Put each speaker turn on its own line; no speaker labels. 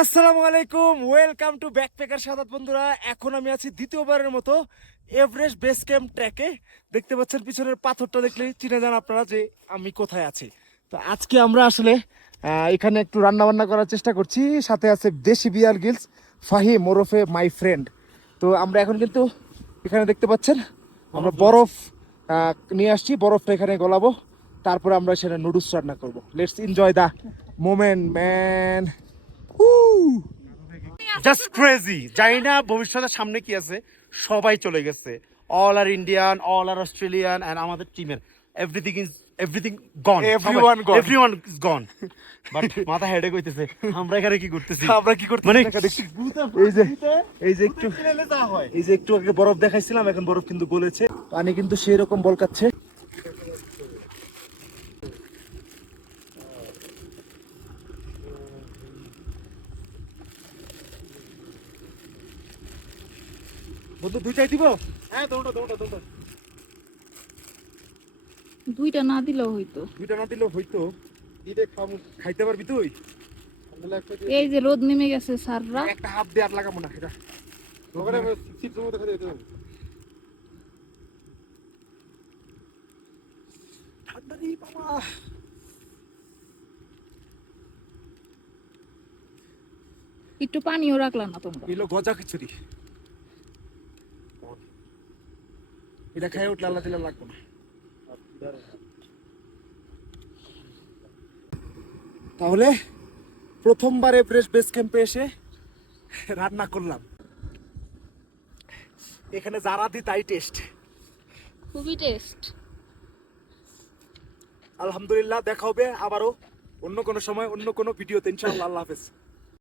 আসসালামু আলাইকুম welcome to backpacker Saadat বন্ধুরা। এখন আমি আছি দ্বিতীয়বারের মতো এভারেস্ট বেস ক্যাম্প ট্র্যাকে দেখতে পাচ্ছেন পিছনের পাথরটা দেখলে চিনে যান আপনারা যে আমি কোথায় আছি। তো আজকে আমরা আসলে এখানে একটু রান্না বান্না করার চেষ্টা করছি। সাথে আছে দেশি বিয়ার গিলস ফাহিম ওরফে মাই ফ্রেন্ড তো আমরা এখন কিন্তু এখানে দেখতে পাচ্ছেন আমরা বরফ নিয়ে আসছি বরফটা এখানে গলাবো। তারপরে আমরা সেটা নুডলস রান্না করব। Let's enjoy the moment man
just crazy জানি না ভবিষ্যতের সামনে কি আছে। সবাই চলে গেছে। All are Indian all are Australian and আমাদের টিমের everything is everything gone
Everyone gone.
Everyone is gone but মাথা হেডে কইতেছে আমরা এখানে কি করতেছি?
আমরা কি করতে
মানে
এই যে এই যে একটু এই যে একটু আগে বরফ দেখাইছিলাম এখন বরফ কিন্তু গলেছে। পানি কিন্তু সেই রকম বলকাচ্ছে। বন্ধু দুইটাই দিব? হ্যাঁ দৌড়া দৌড়া দৌড়া
দুইটা না দিলেও হইতো।
দুইটা না দিলেও হইতো। ঈদে খাব খাইতে পারবি তুই?
এই যে রোদ নেমে গেছে সাররা
একটা হাত দিয়ে আর লাগাবো না এটা ঠান্ডা রে বাবা।
একটু পানিও রাখলাম না তোমরা।
এলো গজা খিচুড়ি। এটা খাই উঠলে আল্লাহ দিলে লাগবে না। তাহলে প্রথমবার এভারেস্ট বেস ক্যাম্পে এসে রান্না করলাম। এখানে যারা দি তাই টেস্ট
খুবই টেস্ট
আলহামদুলিল্লাহ দেখা হবে আবারও অন্য কোনো সময় অন্য কোনো ভিডিওতে ইনশাআল্লাহ আল্লাহ হাফেজ।